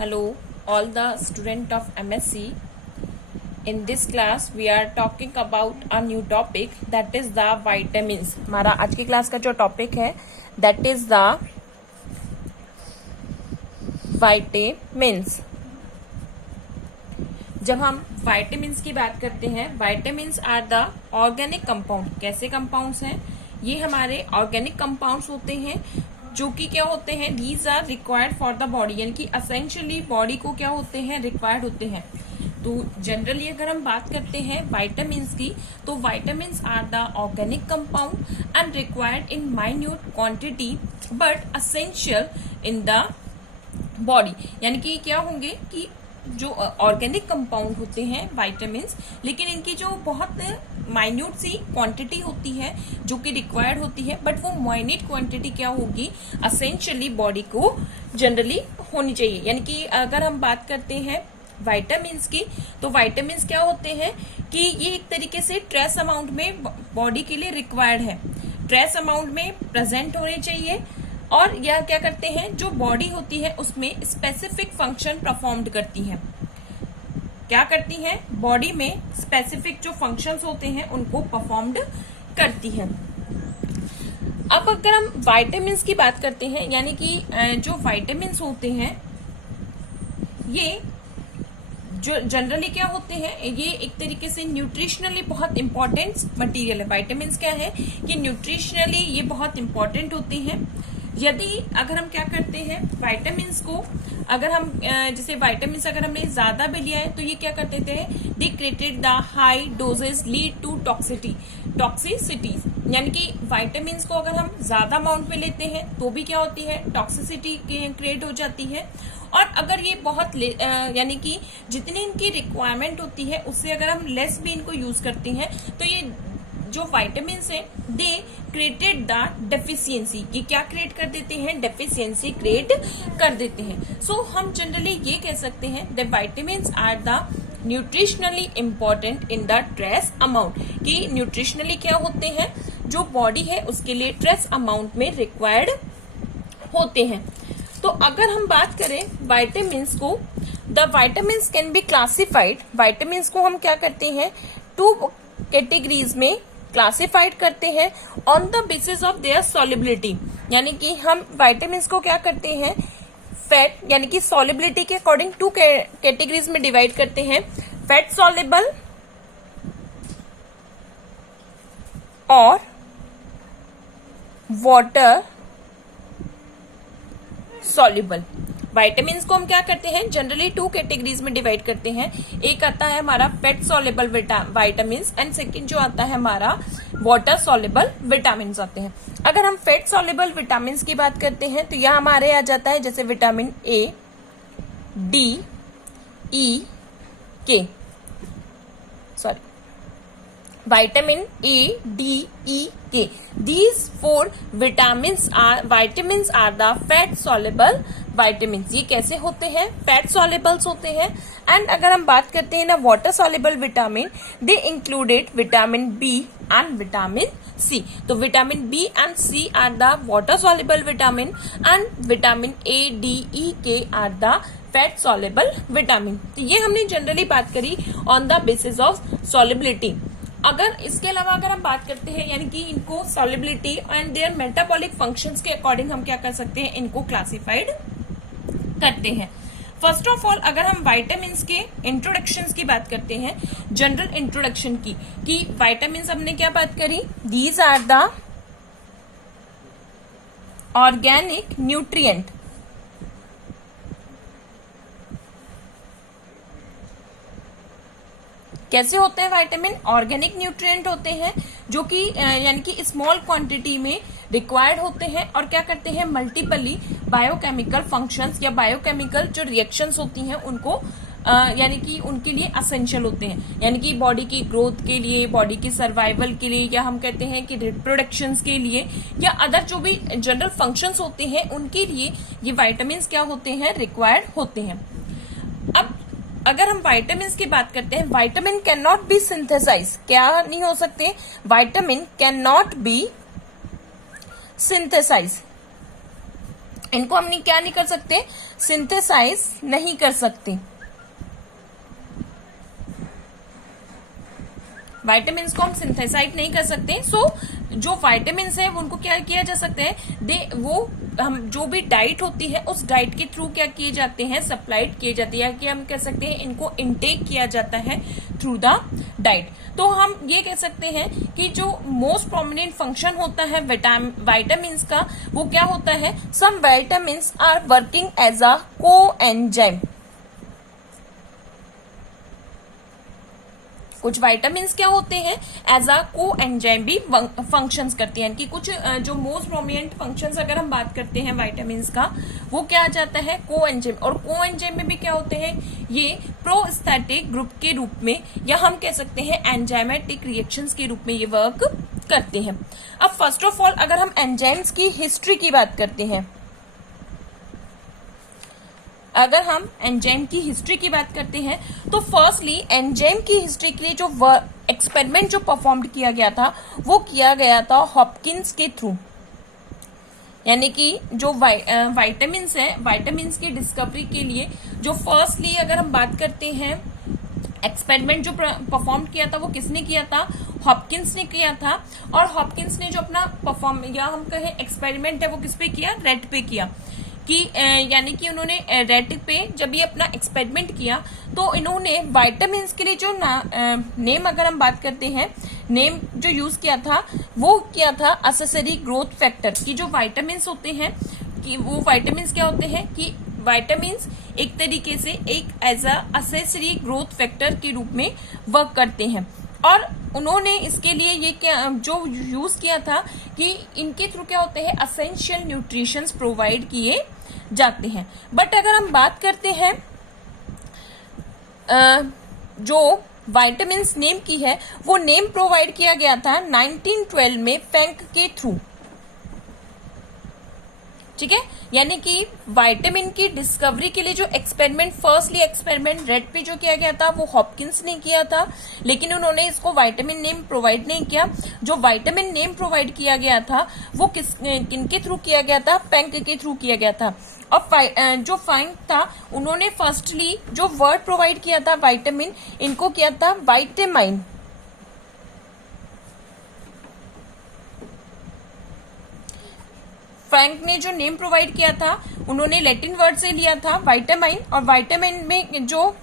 Hello, all the student of MSc. In this class, we are talking about a new topic that is the vitamins. हमारा आज की class का जो topic है that is the vitamins. जब हम vitamins की बात करते हैं, vitamins are the organic compound. कैसे compounds हैं? ये हमारे organic compounds होते हैं जो कि क्या होते हैं, these are required for the body, यानी कि असेंशियली बॉडी को क्या होते हैं, रिक्वायर्ड होते हैं. तो जनरली अगर हम बात करते हैं वाइटामिन्स की, तो vitamins are the organic compound and required in minute quantity but essential in the body. यानी कि क्या होंगे कि जो ऑर्गेनिक कंपाउंड होते हैं वाइटामिन्स, लेकिन इनकी जो बहुत माइन्यूट सी क्वांटिटी होती है जो कि रिक्वायर्ड होती है, बट वो माइन्यूट क्वांटिटी क्या होगी, असेंशियली बॉडी को जनरली होनी चाहिए. यानी कि अगर हम बात करते हैं वाइटामिन्स की, तो वाइटामिन्स क्या होते हैं कि ये एक तरीके से ट्रेस अमाउंट में बॉडी के लिए रिक्वायर्ड है, ट्रेस अमाउंट में प्रेजेंट होने चाहिए. और यह क्या करते हैं, जो बॉडी होती है उसमें स्पेसिफिक फंक्शन परफॉर्म्ड करती है. क्या करती हैं, बॉडी में स्पेसिफिक जो फंक्शंस होते हैं उनको परफॉर्म्ड करती है. अब अगर हम वाइटामिन्स की बात करते हैं, यानी कि जो वाइटामिन्स होते हैं ये जो जनरली क्या होते हैं, ये एक तरीके से न्यूट्रिशनली बहुत इंपॉर्टेंट मटेरियल है. वाइटामिन्स क्या है कि न्यूट्रिशनली ये बहुत इंपॉर्टेंट होती हैं. यदि अगर हम क्या करते हैं वाइटामिन्स को, अगर हम जैसे वाइटामिन्स अगर हमने ज्यादा भी लिया है तो ये क्या करते थे, they created the high doses lead to toxicity. यानी कि वाइटामिन्स को अगर हम ज्यादा अमाउंट में लेते हैं तो भी क्या होती है, टॉक्सिसिटी क्रिएट हो जाती है. और अगर ये बहुत यानी कि जितनी इनकी रिक्वायरमेंट होती है उससे अगर हम लेस भी इनको यूज करते हैं तो ये जो वाइटामिन्स है दे क्रिएटेड द डेफिशिएंसी. ये क्या क्रिएट कर देते हैं, डेफिशिएंसी क्रिएट कर देते हैं. सो हम जनरली ये कह सकते हैं that vitamins are the nutritionally important in the trace amount. कि न्यूट्रिशनली क्या होते हैं, जो बॉडी है उसके लिए ट्रेस अमाउंट में रिक्वायर्ड होते हैं. तो अगर हम बात करें वाइटामिन्स को, the vitamins can be classified. Vitamins को हम क्या करते हैं, टू कैटेगरीज में क्लासिफाइड करते हैं on the basis of their solubility. यानी कि हम वाइटामिन्स को क्या करते हैं, फैट यानी कि सॉल्युबिलिटी के अकॉर्डिंग टू कैटेगरीज में डिवाइड करते हैं, फैट सॉल्युबल और वाटर सॉल्युबल. वाइटामिन्स को हम क्या करते हैं, जनरली टू कैटेगरीज में डिवाइड करते हैं. एक आता है हमारा fat soluble vitamins and second जो आता है हमारा वाटर सॉल्युबल विटामिन्स आते हैं. अगर हम फैट सॉल्युबल विटामिन्स की बात करते हैं तो यह हमारे आ जाता है जैसे विटामिन ए, डी, ई, के, sorry vitamin A, D, E, K. These four vitamins are the fat soluble vitamins. ये कैसे होते हैं, fat solubles होते हैं. एंड अगर हम बात करते हैं ना water soluble vitamin, they included vitamin B and vitamin C. तो vitamin B and C are the water soluble vitamin and vitamin A, D, E, K are the fat soluble vitamin. तो ये हमने जनरली बात करी on the basis of solubility. अगर इसके अलावा अगर हम बात करते हैं, यानी कि इनको solubility and their metabolic functions के अकॉर्डिंग हम क्या कर सकते हैं, इनको क्लासिफाइड करते हैं. फर्स्ट ऑफ ऑल अगर हम वाइटामिन्स के इंट्रोडक्शंस की बात करते हैं, जनरल इंट्रोडक्शन की, कि वाइटामिन्स हमने क्या बात करी, these are the organic nutrient. कैसे होते हैं वाइटामिन, ऑर्गेनिक न्यूट्रिएंट होते हैं जो कि यानी कि स्मॉल क्वांटिटी में रिक्वायर्ड होते हैं और क्या करते हैं, मल्टीपली बायोकेमिकल फंक्शंस या बायोकेमिकल जो रिएक्शंस होती हैं उनको यानी कि उनके लिए असेंशियल होते हैं. यानी कि बॉडी की ग्रोथ के लिए, बॉडी की सर्वाइवल के लिए, या हम कहते हैं कि रिप्रोडक्शन के लिए, या अदर जो भी जनरल फंक्शंस होते हैं उनके लिए ये वाइटामिन क्या होते हैं, रिक्वायर्ड होते हैं. अब अगर हम वाइटामिन की बात करते हैं, vitamin can not be synthesise. क्या नहीं हो सकते, vitamin can not be synthesise. इनको हम क्या नहीं कर सकते, सिंथेसाइज नहीं कर सकते। वाइटामिन को हम सिंथेसाइज नहीं कर सकते। सो जो वाइटामिन है उनको क्या किया जा सकता है, वो हम जो भी डाइट होती है उस डाइट के थ्रू क्या किए जाते हैं, सप्लाइड किए जाते हैं, कि हम कह सकते हैं इनको इनटेक किया जाता है थ्रू द डाइट। तो हम ये कह सकते हैं कि जो मोस्ट प्रोमिनेंट फंक्शन होता है वाइटामिन का वो क्या होता है, some vitamin are working as a coenzyme. कुछ वाइटामिन्स क्या होते हैं, एज अ कोएंजाइम भी फंक्शंस करते हैं। कि कुछ जो मोस्ट प्रोमिनेंट फंक्शंस अगर हम बात करते हैं वाइटामिन्स का, वो क्या आ जाता है, कोएंजाइम। और कोएंजाइम में भी क्या होते हैं, ये प्रोस्थेटिक ग्रुप के रूप में, या हम कह सकते हैं एंजाइमेटिक रिएक्शंस के रूप में ये वर्क करते हैं। अब फर्स्ट ऑफ ऑल अगर हम एंजाइम्स की हिस्ट्री की बात करते हैं, अगर हम एंजाइम की हिस्ट्री की बात करते हैं तो फर्स्टली एंजाइम की हिस्ट्री के लिए जो एक्सपेरिमेंट जो परफॉर्म किया गया था वो किया गया था हॉपकिंस के थ्रू। यानी कि जो वाइटामिन्स है, वाइटामिन्स की डिस्कवरी के लिए जो फर्स्टली अगर हम बात करते हैं एक्सपेरिमेंट जो परफॉर्म किया था वो किसने किया था, हॉपकिंस ने किया था। और हॉपकिंस ने जो अपना परफॉर्म या हम कहें एक्सपेरिमेंट है वो किस पे किया, रेट पे किया। कि यानी कि उन्होंने रेट पे जब ये अपना एक्सपेरिमेंट किया तो इन्होंने वाइटामिन के लिए जो नेम अगर हम बात करते हैं, नेम जो यूज किया था वो किया था असेसरी ग्रोथ फैक्टर। की जो वाइटामिन होते हैं कि वो वाइटामिन क्या होते हैं कि वाइटामिन एक तरीके से एक as a accessory growth factor के रूप में वर्क करते हैं। और उन्होंने इसके लिए ये क्या जो यूज किया था कि इनके थ्रू क्या होते हैं, असेंशियल न्यूट्रिशंस प्रोवाइड किए जाते हैं। बट अगर हम बात करते हैं जो वाइटामिन नेम की है, वो नेम प्रोवाइड किया गया था 1912 में फैंक के थ्रू। ठीक है, यानी कि वाइटामिन की डिस्कवरी के लिए जो एक्सपेरिमेंट फर्स्टली एक्सपेरिमेंट रेड पे जो किया गया था वो हॉपकिंस ने किया था, लेकिन उन्होंने इसको वाइटामिन नेम प्रोवाइड नहीं किया। जो वाइटामिन नेम प्रोवाइड किया गया था वो किनके थ्रू किया गया था, फैंक के थ्रू किया गया था। और जो फैंक था उन्होंने फर्स्टली जो वर्ड प्रोवाइड किया था वाइटामिन, इनको किया था वाइटामाइन। फ्रैंक ने जो नेम प्रोवाइड किया था उन्होंने लैटिन वर्ड से लिया था वाइटामाइन। और वाइटामाइन में जो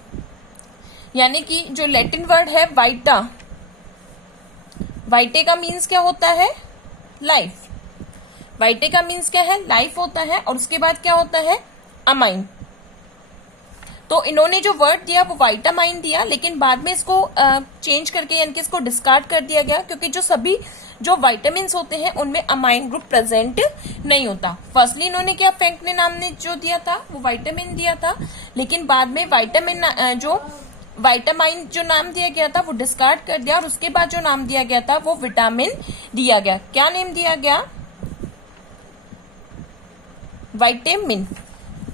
यानी कि जो लैटिन वर्ड है वाइटा, वाइटे का मीन्स क्या होता है, लाइफ। वाइटे का मीन्स क्या है, लाइफ होता है। और उसके बाद क्या होता है, अमाइन। तो इन्होंने जो वर्ड दिया वो वाइटामाइन दिया, लेकिन बाद में इसको चेंज करके यानी कि इसको डिस्कार्ड कर दिया गया, क्योंकि जो सभी जो वाइटामिन होते हैं उनमें अमाइन ग्रुप प्रेजेंट नहीं होता। फर्स्टली इन्होंने क्या, फैंक ने नाम ने जो दिया था वो वाइटामिन दिया था, लेकिन बाद में जो वाइटामाइन जो नाम दिया गया था वो डिस्कार्ड कर दिया, और उसके बाद जो नाम दिया गया था वो विटामिन दिया गया। क्या नेम दिया गया, वाइटामिन।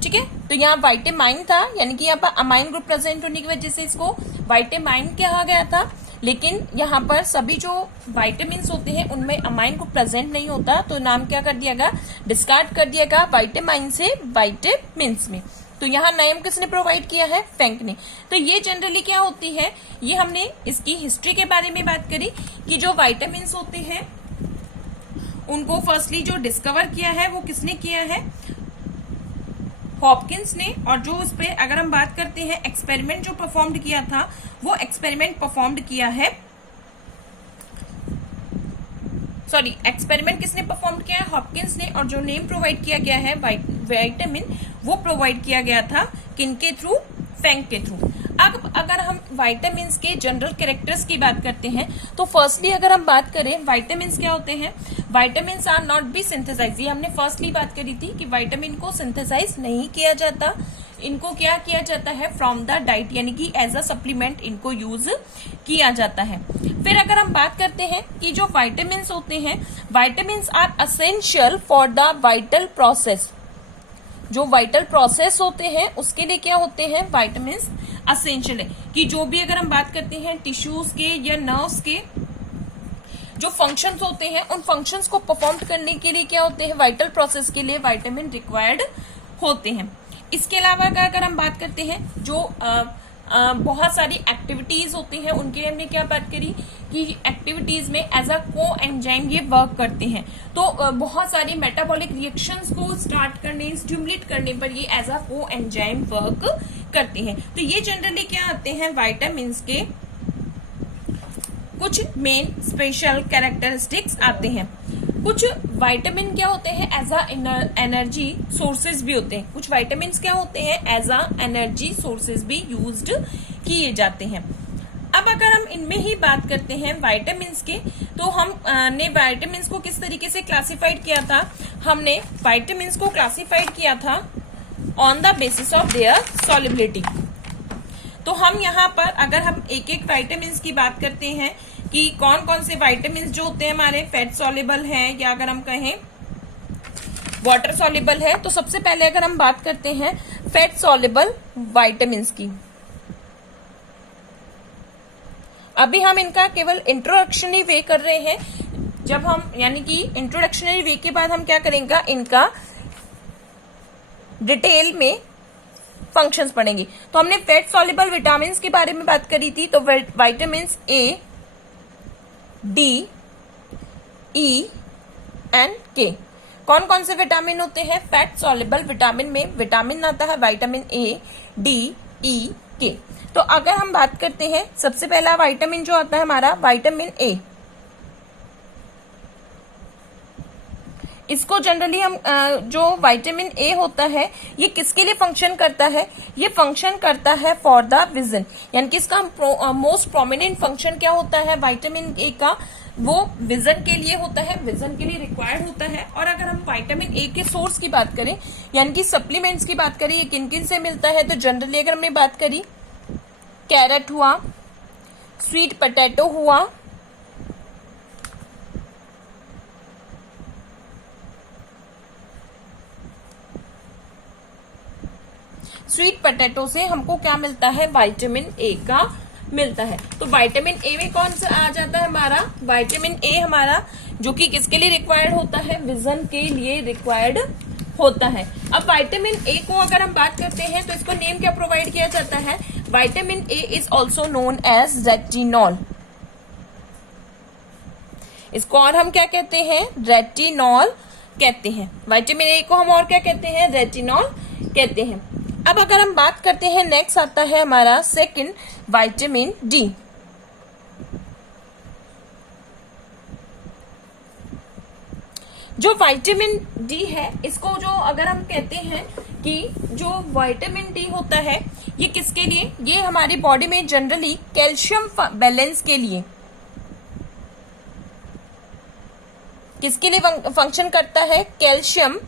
ठीक है, तो यहाँ वाइटामाइन था, यानी कि यहाँ पर अमाइन ग्रुप प्रेजेंट होने की वजह से इसको वाइटामाइन कहा गया था। लेकिन यहाँ पर सभी जो वाइटामिन होते हैं उनमें अमाइन ग्रुप प्रेजेंट नहीं होता, तो नाम क्या कर दिया गया, डिस्कार्ड कर दिया गया वाइटामाइन से वाइटामिन में। तो यहाँ नेम किसने प्रोवाइड किया है, फैंक ने। तो ये जनरली क्या होती है, ये हमने इसकी हिस्ट्री के बारे में बात करी कि जो वाइटामिन होते हैं उनको फर्स्टली जो डिस्कवर किया है वो किसने किया है, हॉपकिंस ने। और जो उस पर अगर हम बात करते हैं एक्सपेरिमेंट जो परफॉर्म्ड किया था वो एक्सपेरिमेंट परफॉर्म्ड किया है, सॉरी एक्सपेरिमेंट किसने परफॉर्म किया है, हॉपकिंस ने। और जो नेम प्रोवाइड किया गया है वाइटामिन वो प्रोवाइड किया गया था किनके थ्रू, फैंक के थ्रू। अब अगर हम वाइटामिन के जनरल कैरेक्टर्स की बात करते हैं तो फर्स्टली अगर हम बात करें वाइटामिन क्या होते हैं, vitamin are not be synthesize. ये हमने फर्स्टली बात करी थी कि वाइटामिन को सिंथेसाइज नहीं किया जाता, इनको क्या किया जाता है, फ्रॉम द डाइट, यानी कि एज अ सप्लीमेंट इनको यूज किया जाता है। फिर अगर हम बात करते हैं कि जो वाइटामिन होते हैं, vitamin are essential for the vital process. जो वाइटल प्रोसेस होते हैं उसके लिए क्या होते हैं, वाइटामिन असेंशियल है। कि जो भी अगर हम बात करते हैं टिश्यूज के या नर्व्स के जो फंक्शंस होते हैं उन फंक्शंस को परफॉर्म करने के लिए क्या होते हैं, वाइटल प्रोसेस के लिए विटामिन रिक्वायर्ड होते हैं। इसके अलावा अगर हम बात करते हैं जो बहुत सारी एक्टिविटीज होती हैं उनके लिए हमने क्या बात करी कि एक्टिविटीज में एज अ को एंजाइम ये वर्क करते हैं। तो बहुत सारी मेटाबॉलिक रिएक्शंस को स्टार्ट करने, स्टिमुलेट करने पर ये एज अ को एंजाइम वर्क करते हैं। तो ये जनरली क्या आते हैं, विटामिन के कुछ मेन स्पेशल कैरेक्टरिस्टिक्स आते हैं। कुछ विटामिन क्या होते हैं, एज अ एनर्जी सोर्सेज भी होते हैं। कुछ विटामिन क्या होते हैं, एज अ एनर्जी सोर्सेज भी यूज्ड किए जाते हैं। अब अगर हम इनमें ही बात करते हैं विटामिन के, तो हमने विटामिन को किस तरीके से क्लासिफाइड किया था, हमने विटामिन को क्लासिफाइड किया था on the basis of their solubility. तो हम यहाँ पर अगर हम एक एक विटामिन की बात करते हैं कि कौन कौन से विटामिन जो होते हैं हमारे फैट सॉल्युबल हैं या अगर हम कहें वाटर सॉल्युबल है, तो सबसे पहले अगर हम बात करते हैं फैट सॉल्युबल विटामिन की। अभी हम इनका केवल इंट्रोडक्शनरी वे कर रहे हैं। जब हम यानी कि इंट्रोडक्शनरी वे के बाद हम क्या करेंगे, इनका डिटेल में फंक्शंस पढ़ेंगे। तो हमने फैट सॉल्युबल विटामिन के बारे में बात करी थी। तो vitamin A, D, E and के, कौन कौन से विटामिन होते हैं फैट सॉल्युबल विटामिन में? विटामिन आता है विटामिन ए, डी, ई, के। तो अगर हम बात करते हैं, सबसे पहला विटामिन जो आता है हमारा विटामिन ए, इसको जनरली हम जो विटामिन ए होता है ये किसके लिए फंक्शन करता है, ये फंक्शन करता है फॉर द विजन। यानी कि इसका मोस्ट प्रोमिनेंट फंक्शन क्या होता है विटामिन ए का, वो विजन के लिए होता है, विजन के लिए रिक्वायर्ड होता है। और अगर हम विटामिन ए के सोर्स की बात करें यानी कि सप्लीमेंट्स की बात करें, ये किन किन से मिलता है, तो जनरली अगर हमने बात करी कैरेट हुआ, स्वीट पोटैटो हुआ, स्वीट पोटैटो से हमको क्या मिलता है, विटामिन ए का मिलता है। तो विटामिन ए में कौन सा आ जाता है हमारा, विटामिन ए हमारा जो कि किसके लिए रिक्वायर्ड होता है, विजन के लिए रिक्वायर्ड होता है। अब विटामिन ए को अगर हम बात करते हैं तो इसको नेम क्या प्रोवाइड किया जाता है, vitamin A is also known as retinol. इसको और हम क्या कहते हैं, रेटिनॉल कहते हैं। विटामिन ए को हम और क्या कहते हैं, रेटिनॉल कहते हैं। अब अगर हम बात करते हैं, नेक्स्ट आता है हमारा सेकंड विटामिन डी। जो विटामिन डी है, इसको जो अगर हम कहते हैं कि जो विटामिन डी होता है ये किसके लिए, ये हमारी बॉडी में जनरली कैल्शियम बैलेंस के लिए, किसके लिए फंक्शन करता है, कैल्शियम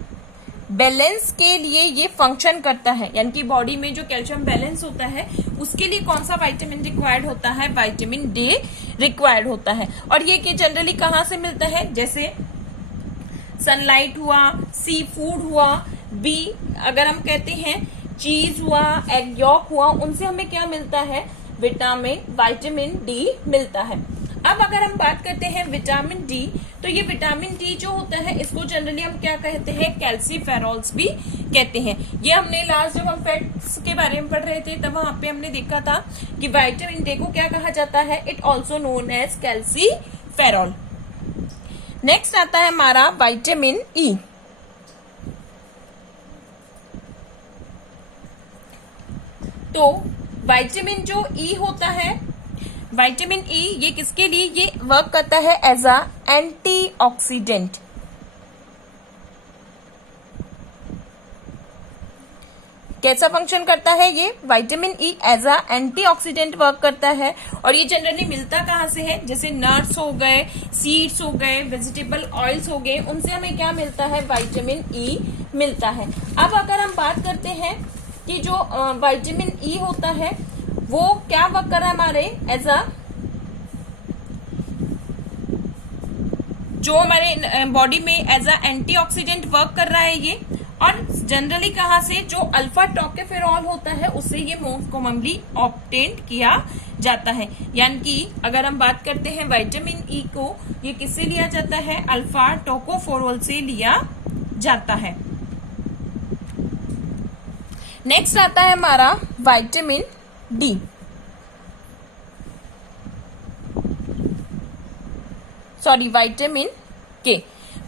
बैलेंस के लिए ये फंक्शन करता है। यानी कि बॉडी में जो कैल्शियम बैलेंस होता है उसके लिए कौन सा विटामिन रिक्वायर्ड होता है, विटामिन डी रिक्वायर्ड होता है। और ये कि जनरली कहाँ से मिलता है, जैसे सनलाइट हुआ, सी फूड हुआ, बी अगर हम कहते हैं चीज हुआ, एग यॉक हुआ, उनसे हमें क्या मिलता है, विटामिन डी मिलता है। अब अगर हम बात करते हैं विटामिन डी, तो ये विटामिन डी जो होता है इसको जनरली हम क्या कहते हैं, कैल्सीफेरॉल्स भी कहते हैं। ये हमने लास्ट जब हम फैट्स के बारे में पढ़ रहे थे तब वहां पे हमने देखा था कि विटामिन डी को क्या कहा जाता है, it also known as calciferol. Next आता है हमारा विटामिन ई। तो विटामिन जो ई होता है, विटामिन ई ये किसके लिए, ये वर्क करता है एज अ एंटीऑक्सीडेंट। कैसा फंक्शन करता है ये, vitamin E as a antioxidant work करता है। और ये जनरली मिलता कहाँ से है, जैसे नट्स हो गए, सीड्स हो गए, वेजिटेबल ऑयल्स हो गए, उनसे हमें क्या मिलता है, विटामिन ई मिलता है। अब अगर हम बात करते हैं कि जो विटामिन ई होता है वो क्या वर्क कर रहा है हमारे एज अ, जो हमारे बॉडी में एज अ एंटीऑक्सीडेंट वर्क कर रहा है ये। और जनरली कहाँ से, जो अल्फा टोकोफेरॉल होता है उससे ये मोस्ट कॉमनली ऑब्टेन्ड किया जाता है। यानी कि अगर हम बात करते हैं विटामिन ई को, ये किससे लिया जाता है, अल्फा टोकोफेरॉल से लिया जाता है। नेक्स्ट आता है हमारा विटामिन डी। सॉरी, विटामिन के।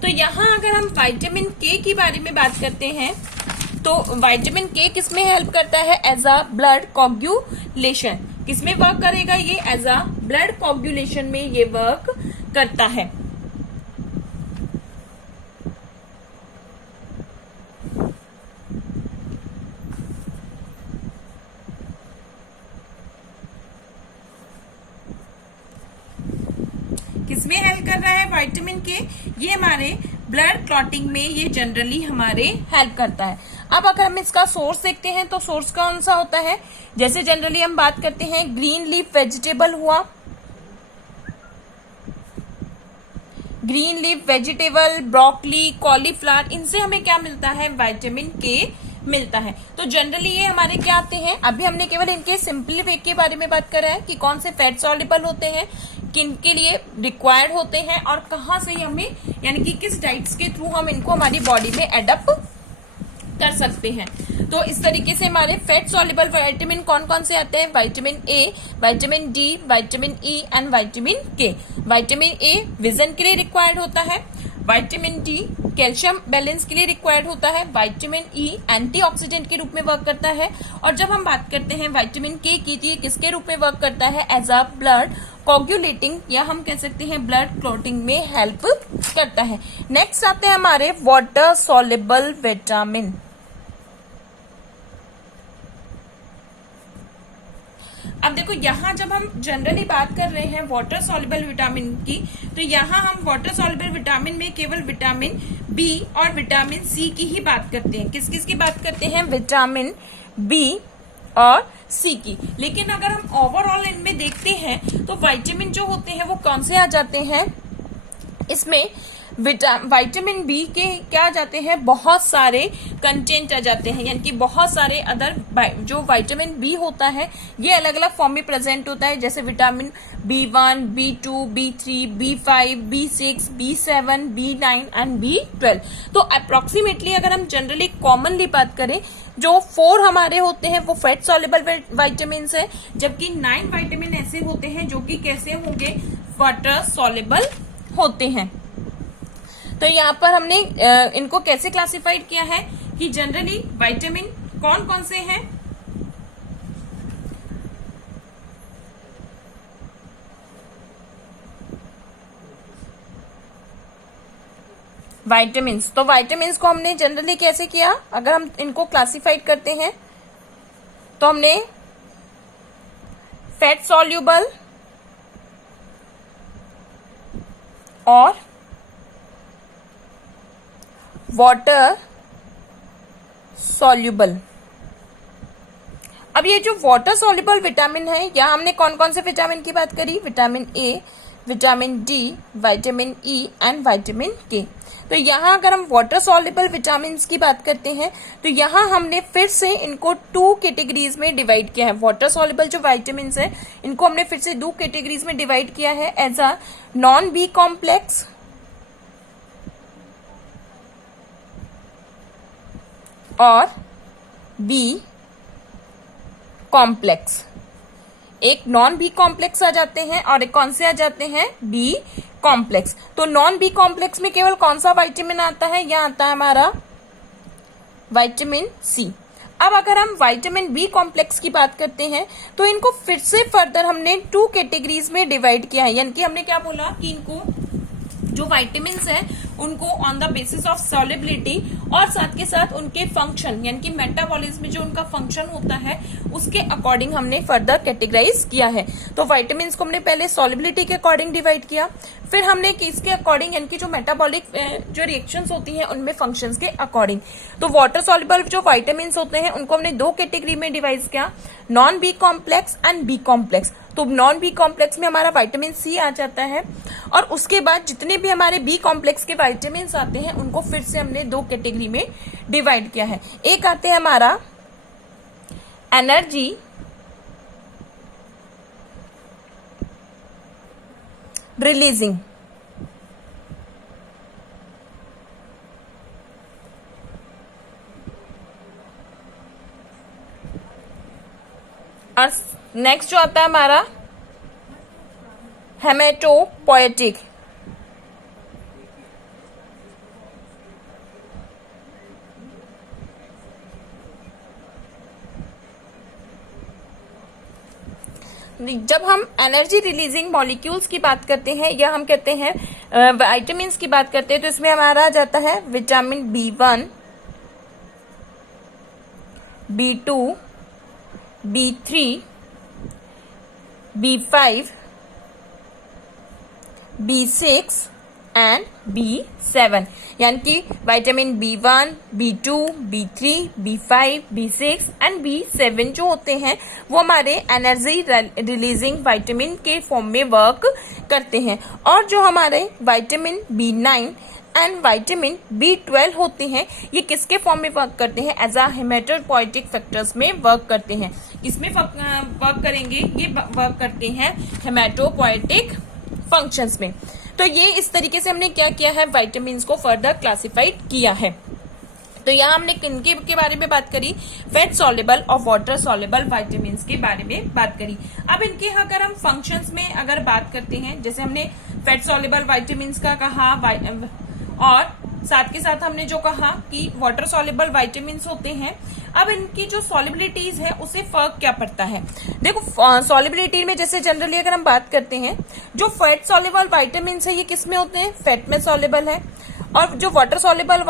तो यहाँ अगर हम विटामिन के के बारे में बात करते हैं तो विटामिन के किसमें हेल्प करता है, एज अ ब्लड कोगुलेशन। किसमें वर्क करेगा ये, एज अ ब्लड कोगुलेशन में ये वर्क करता है। किसमें हेल्प कर रहा है विटामिन के, ये हमारे ब्लड क्लॉटिंग में ये जनरली हमारे हेल्प करता है। अब अगर हम इसका सोर्स देखते हैं तो सोर्स कौन सा होता है, जैसे जनरली हम बात करते हैं ग्रीन लीफ वेजिटेबल हुआ, green leaf vegetable, broccoli, cauliflower, इनसे हमें क्या मिलता है, विटामिन के मिलता है। तो जनरली ये हमारे क्या आते हैं, अभी हमने केवल इनके सिंपल वे के बारे में बात करा है कि कौन से फैट सॉल्युबल होते हैं, किन के लिए रिक्वायर्ड होते हैं और कहाँ से हमें, यानी कि किस डाइट्स के थ्रू हम इनको हमारी बॉडी में एडप्ट कर सकते हैं। तो इस तरीके से हमारे फैट सॉल्युबल विटामिन कौन कौन से आते हैं, vitamin A, vitamin D, vitamin E and vitamin के। विटामिन ए विजन के लिए रिक्वायर्ड होता है, विटामिन डी कैल्शियम बैलेंस के लिए रिक्वायर्ड होता है, विटामिन ई एंटीऑक्सीडेंट के रूप में वर्क करता है। और जब हम बात करते हैं विटामिन के की, तो ये किसके रूप में वर्क करता है, एज अ ब्लड कोगुलेटिंग, या हम कह सकते हैं ब्लड क्लॉटिंग में हेल्प करता है। नेक्स्ट आते हैं हमारे वाटर सॉल्युबल विटामिन। अब देखो यहाँ जब हम जनरली बात कर रहे हैं वाटर सॉल्युबल विटामिन की, तो यहाँ हम वाटर सॉल्युबल विटामिन में केवल विटामिन बी और विटामिन सी की ही बात करते हैं। किस किस की बात करते हैं, विटामिन बी और सी की। लेकिन अगर हम ओवरऑल इनमें देखते हैं तो विटामिन जो होते हैं वो कौन से आ जाते हैं, इसमें विटामिन बी के क्या आ जाते हैं, बहुत सारे कंटेंट आ जाते हैं, यानी कि बहुत सारे अदर जो विटामिन बी होता है ये अलग अलग फॉर्म में प्रेजेंट होता है, जैसे vitamin B1, B2, B3, B5, B6, B7, B9 and B12। तो अप्रोक्सीमेटली अगर हम जनरली कॉमनली बात करें, जो 4 हमारे होते हैं वो फैट सॉल्युबल विटामिन है, जबकि 9 विटामिन ऐसे होते हैं जो कि कैसे होंगे, वाटर सॉल्युबल होते हैं। तो यहाँ पर हमने इनको कैसे क्लासिफाइड किया है कि जनरली विटामिन कौन कौन से हैं, विटामिन्स। तो विटामिन्स को हमने जनरली कैसे किया, अगर हम इनको क्लासिफाइड करते हैं तो हमने फैट सॉल्युबल और वाटर सॉल्युबल। अब ये जो वाटर सॉल्युबल विटामिन है, यहाँ हमने कौन कौन से विटामिन की बात करी, vitamin A, vitamin D, vitamin E and vitamin के। तो यहाँ अगर हम वाटर सॉल्युबल विटामिन की बात करते हैं तो यहाँ हमने फिर से इनको 2 कैटेगरीज में डिवाइड किया है। वाटर सॉल्युबल जो विटामिन है इनको हमने फिर से 2 कैटेगरीज में डिवाइड किया है, as a non B complex और बी कॉम्प्लेक्स। एक नॉन बी कॉम्प्लेक्स आ जाते हैं और एक कौन से आ जाते हैं, बी कॉम्प्लेक्स। तो नॉन बी कॉम्प्लेक्स में केवल कौन सा विटामिन आता है, यहां आता है हमारा विटामिन सी। अब अगर हम विटामिन बी कॉम्प्लेक्स की बात करते हैं तो इनको फिर से फर्दर हमने 2 कैटेगरीज में डिवाइड किया है, यानी कि हमने क्या बोला कि इनको जो विटामिन्स है उनको on the basis of solubility और साथ के साथ उनके फंक्शन, यानी कि मेटाबॉलिज्म में जो उनका फंक्शन होता है उसके अकॉर्डिंग हमने फर्दर कैटेगराइज किया है। तो विटामिन्स को हमने पहले सॉल्युबिलिटी के अकॉर्डिंग डिवाइड किया, फिर हमने किसके अकॉर्डिंग, यानी कि जो मेटाबॉलिक जो रिएक्शंस होती हैं उनमें फंक्शंस के अकॉर्डिंग। तो वाटर सॉल्युबल जो विटामिन होते हैं उनको हमने दो कैटेगरी में डिवाइड किया, non B complex and B complex. तो नॉन बी कॉम्प्लेक्स में हमारा विटामिन सी आ जाता है, और उसके बाद जितने भी हमारे बी कॉम्प्लेक्स के विटामिन आते हैं उनको फिर से हमने दो कैटेगरी में डिवाइड किया है। एक आते हैं हमारा एनर्जी रिलीजिंग, और नेक्स्ट जो आता है हमारा हेमेटोपोएटिक। जब हम एनर्जी रिलीजिंग मॉलिक्यूल्स की बात करते हैं या हम कहते हैं विटामिन की बात करते हैं, तो इसमें हमारा आ जाता है vitamin B1, B2, B3, B5, B6 and B7, यानी कि vitamin B1, B2, B3, B5, B6 and B7 जो होते हैं वो हमारे एनर्जी रिलीजिंग विटामिन के फॉर्म में वर्क करते हैं। और जो हमारे vitamin B9 and vitamin B12 होते हैं ये किसके फॉर्म में वर्क करते हैं, एज अ हेमेटोपोएटिक फैक्टर्स में वर्क करते हैं। किसमें वर्क करेंगे, ये वर्क करते हैं हेमेटोपोएटिक फंक्शंस में। तो ये इस तरीके से हमने क्या किया है, विटामिन को फर्दर क्लासिफाइड किया है। तो यहाँ हमने किनके के बारे में बात करी, फैट सॉल्युबल और वाटर सॉल्युबल विटामिन के बारे में बात करी। अब इनके अगर हम फंक्शंस में अगर बात करते हैं, जैसे हमने फैट सॉल्युबल विटामिन का कहा, और साथ के साथ हमने जो कहा कि वाटर सॉल्युबल विटामिन होते हैं। अब इनकी जो सॉल्युबिलिटीज है उससे फर्क क्या पड़ता है, देखो सॉल्युबिलिटी में जैसे जनरली अगर हम बात करते हैं, जो फैट सॉल्युबल विटामिन है ये किस में होते हैं, फैट में सॉल्युबल है, और जो वाटर सॉल्युबल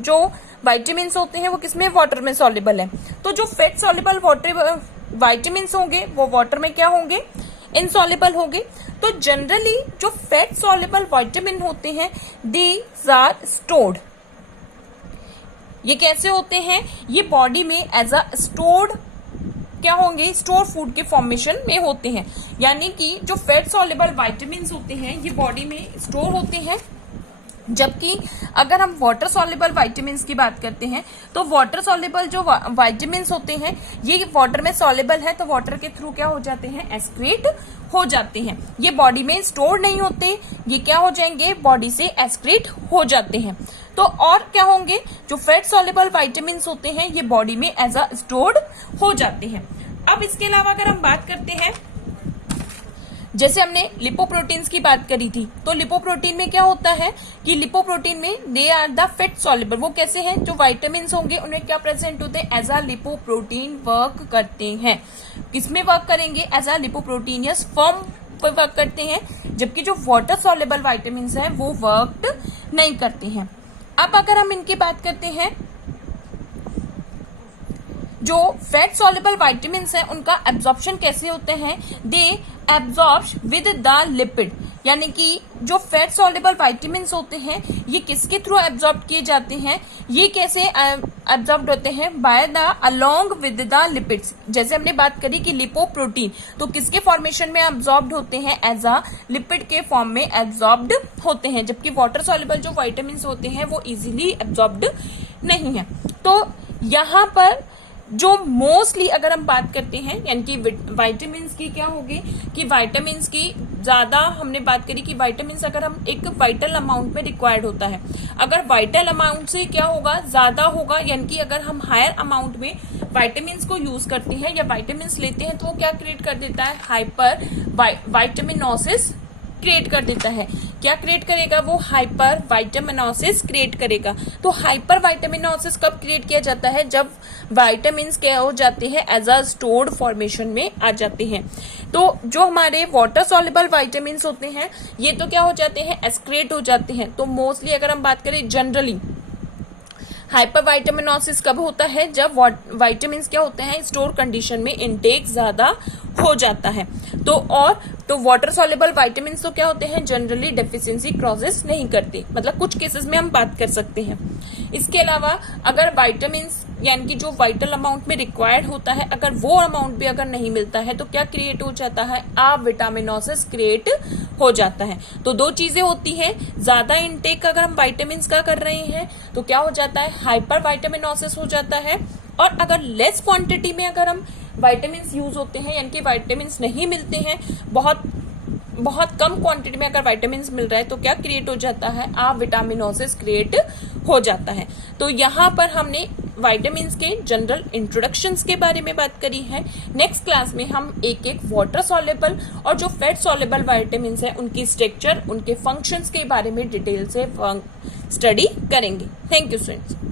जो विटामिन होते हैं वो किसमें, वाटर में सॉल्युबल है। तो जो फैट सॉल्युबल विटामिन होंगे वो वाटर में क्या होंगे, इनसॉल्युबल होंगे। तो जनरली जो फैट सॉल्युबल विटामिन होते हैं दीज आर स्टोर्ड। ये कैसे होते हैं, ये बॉडी में एज अ स्टोर्ड क्या होंगे, स्टोर फूड के फॉर्मेशन में होते हैं। यानी कि जो फैट सॉल्युबल विटामिन होते हैं ये बॉडी में स्टोर होते हैं, जबकि अगर हम वाटर सॉल्युबल विटामिन की बात करते हैं तो वाटर सॉल्युबल जो विटामिन होते हैं ये वाटर में सॉल्युबल है, तो वाटर के थ्रू क्या हो जाते हैं, एक्सक्रीट हो जाते हैं। ये बॉडी में स्टोर नहीं होते, ये क्या हो जाएंगे, बॉडी से एक्सक्रीट हो जाते हैं। तो और क्या होंगे, जो फैट सॉल्युबल विटामिन होते हैं ये बॉडी में एज अ स्टोर्ड हो जाते हैं। अब इसके अलावा अगर हम बात करते हैं, जैसे हमने लिपोप्रोटीन्स की बात करी थी, तो लिपोप्रोटीन में क्या होता है कि लिपोप्रोटीन में they are the fat soluble. वो कैसे हैं, जो विटामिन होंगे उनमें क्या प्रेजेंट होते हैं, एज अ लिपोप्रोटीन वर्क करते हैं। किसमें वर्क करेंगे, एज अ लिपोप्रोटीनियस फॉर्म पर वर्क करते हैं, जबकि जो वाटर सॉल्युबल विटामिन है वो वर्क नहीं करते हैं। अब अगर हम इनकी बात करते हैं, जो फैट सॉल्युबल विटामिन हैं उनका एब्जॉर्प्शन कैसे होते हैं, they absorb with the lipid. यानी कि जो फैट सॉल्युबल विटामिन होते हैं ये किसके थ्रू एब्जॉर्ब किए जाते हैं, ये कैसे एब्जॉर्ब होते हैं, by the along with the lipids. जैसे हमने बात करी कि लिपोप्रोटीन तो किसके फॉर्मेशन में एब्जॉर्ब होते हैं, एज अ लिपिड के फॉर्म में एब्जॉर्ब्ड होते हैं, जबकि वाटर सॉल्युबल जो विटामिन होते हैं वो इजीली एब्जॉर्ब्ड नहीं है। तो यहाँ पर जो मोस्टली अगर हम बात करते हैं, यानी कि विटामिन की क्या होगी कि विटामिन की ज्यादा हमने बात करी कि विटामिन अगर हम एक वाइटल अमाउंट में रिक्वायर्ड होता है, अगर वाइटल अमाउंट से क्या होगा, ज्यादा होगा, यानी कि अगर हम हायर अमाउंट में विटामिन को यूज करते हैं या विटामिन लेते हैं तो वो क्या क्रिएट कर देता है, हाइपर विटामिनोसिस क्रिएट कर देता है। क्या क्रिएट करेगा, वो हाइपर विटामिनोसिस क्रिएट करेगा। तो हाइपर विटामिनोसिस कब क्रिएट किया जाता है, जब विटामिन क्या हो जाते हैं, एज अ स्टोर्ड फॉर्मेशन में आ जाते हैं। तो जो हमारे वाटर सॉल्युबल विटामिन होते हैं ये तो क्या हो जाते हैं, एक्सक्रीट हो जाते हैं। तो मोस्टली अगर हम बात करें जनरली हाइपर विटामिनोसिस कब होता है, जब विटामिन क्या होते हैं, स्टोर कंडीशन में इनटेक ज्यादा हो जाता है। तो और तो वाटर सॉल्युबल विटामिन तो क्या होते हैं, जनरली डेफिशिएंसी क्रॉसेस नहीं करते, मतलब कुछ केसेस में हम बात कर सकते हैं। इसके अलावा अगर विटामिन यानी कि जो वाइटल अमाउंट में रिक्वायर्ड होता है, अगर वो अमाउंट भी अगर नहीं मिलता है तो क्या क्रिएट हो जाता है, विटामिनोसिस क्रिएट हो जाता है। तो दो चीजें होती हैं, ज्यादा इनटेक अगर हम विटामिन का कर रहे हैं तो क्या हो जाता है, हाइपर विटामिनोसिस हो जाता है, और अगर लेस क्वांटिटी में अगर हम विटामिन यूज होते हैं यानी कि विटामिन नहीं मिलते हैं, बहुत कम क्वांटिटी में अगर विटामिन मिल रहा है तो क्या क्रिएट हो जाता है, विटामिनोसिस क्रिएट हो जाता है। तो यहाँ पर हमने विटामिन के जनरल इंट्रोडक्शंस के बारे में बात करी है। नेक्स्ट क्लास में हम एक एक वाटर सॉल्युबल और जो फैट सॉल्युबल विटामिन है उनकी स्ट्रक्चर, उनके फंक्शंस के बारे में डिटेल से स्टडी करेंगे। Thank you students.